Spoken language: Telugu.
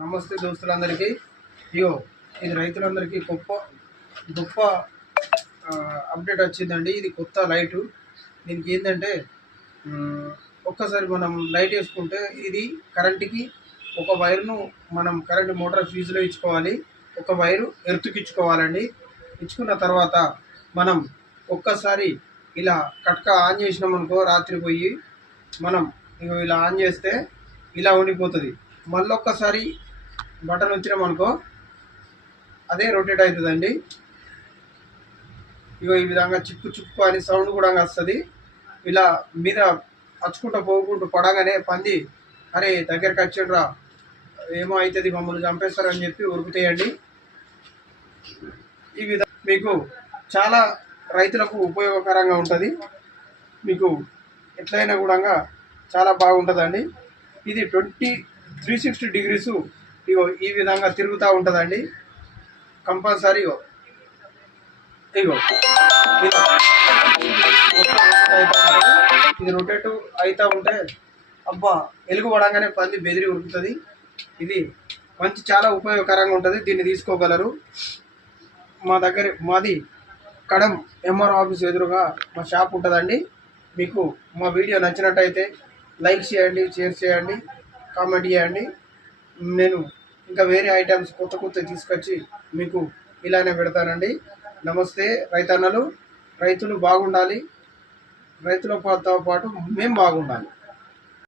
నమస్తే దోస్తులందరికీ. ఇగో ఇది రైతులందరికీ గొప్ప గొప్ప అప్డేట్ వచ్చిందండి. ఇది కొత్త లైటు. దీనికి ఏంటంటే ఒక్కసారి మనం లైట్ వేసుకుంటే ఇది కరెంటుకి ఒక వైర్ను మనం కరెంటు మోటార్ ఫీజులో ఇచ్చుకోవాలి. ఒక వైరు ఎర్తుకి ఇచ్చుకోవాలండి. ఇచ్చుకున్న తర్వాత మనం ఒక్కసారి ఇలా కట్క ఆన్ చేసినాం అనుకో, రాత్రి పోయి మనం ఇగో ఇలా ఆన్ చేస్తే ఇలా ఉండిపోతుంది. మళ్ళొక్కసారి బటన్ వచ్చినాం అనుకో అదే రొటేట్ అవుతుందండి. ఇగో ఈ విధంగా చిక్కు చిక్కు అని సౌండ్ కూడా వస్తుంది. ఇలా మీద అచ్చుకుంటూ పోకుంటూ పడగానే పంది అరే దగ్గరికి వచ్చిండ్రా ఏమో అవుతుంది మమ్మల్ని చంపేస్తారని చెప్పి ఉరుకుతాయండి. ఈ విధంగా మీకు చాలా రైతులకు ఉపయోగకరంగా ఉంటుంది. మీకు ఎట్లయినా కూడా చాలా బాగుంటుందండి. ఇది 360 డిగ్రీస్ ఇగో ఈ విధంగా తిరుగుతూ ఉంటుందండి. కంపల్సరీ ఇగో ఇది రొటేట్ అవుతూ ఉంటే అబ్బా ఎలుగు పడంగానే పంది బెదిరి ఉరుకుతుంది. ఇది చాలా ఉపయోగకరంగా ఉంటుంది. దీన్ని తీసుకోగలరు. మాది కడం ఎంఆర్ ఆఫీస్ ఎదురుగా మా షాప్ ఉంటుందండి. మీకు మా వీడియో నచ్చినట్టయితే లైక్ చేయండి, షేర్ చేయండి, కామెంట్ చేయండి. నేను ఇంకా వేరే ఐటమ్స్ కొత్త తీసుకొచ్చి మీకు ఇలానే పెడతానండి. నమస్తే రైతన్నలు. రైతులు బాగుండాలి, రైతులతో పాటు మేము బాగుండాలి.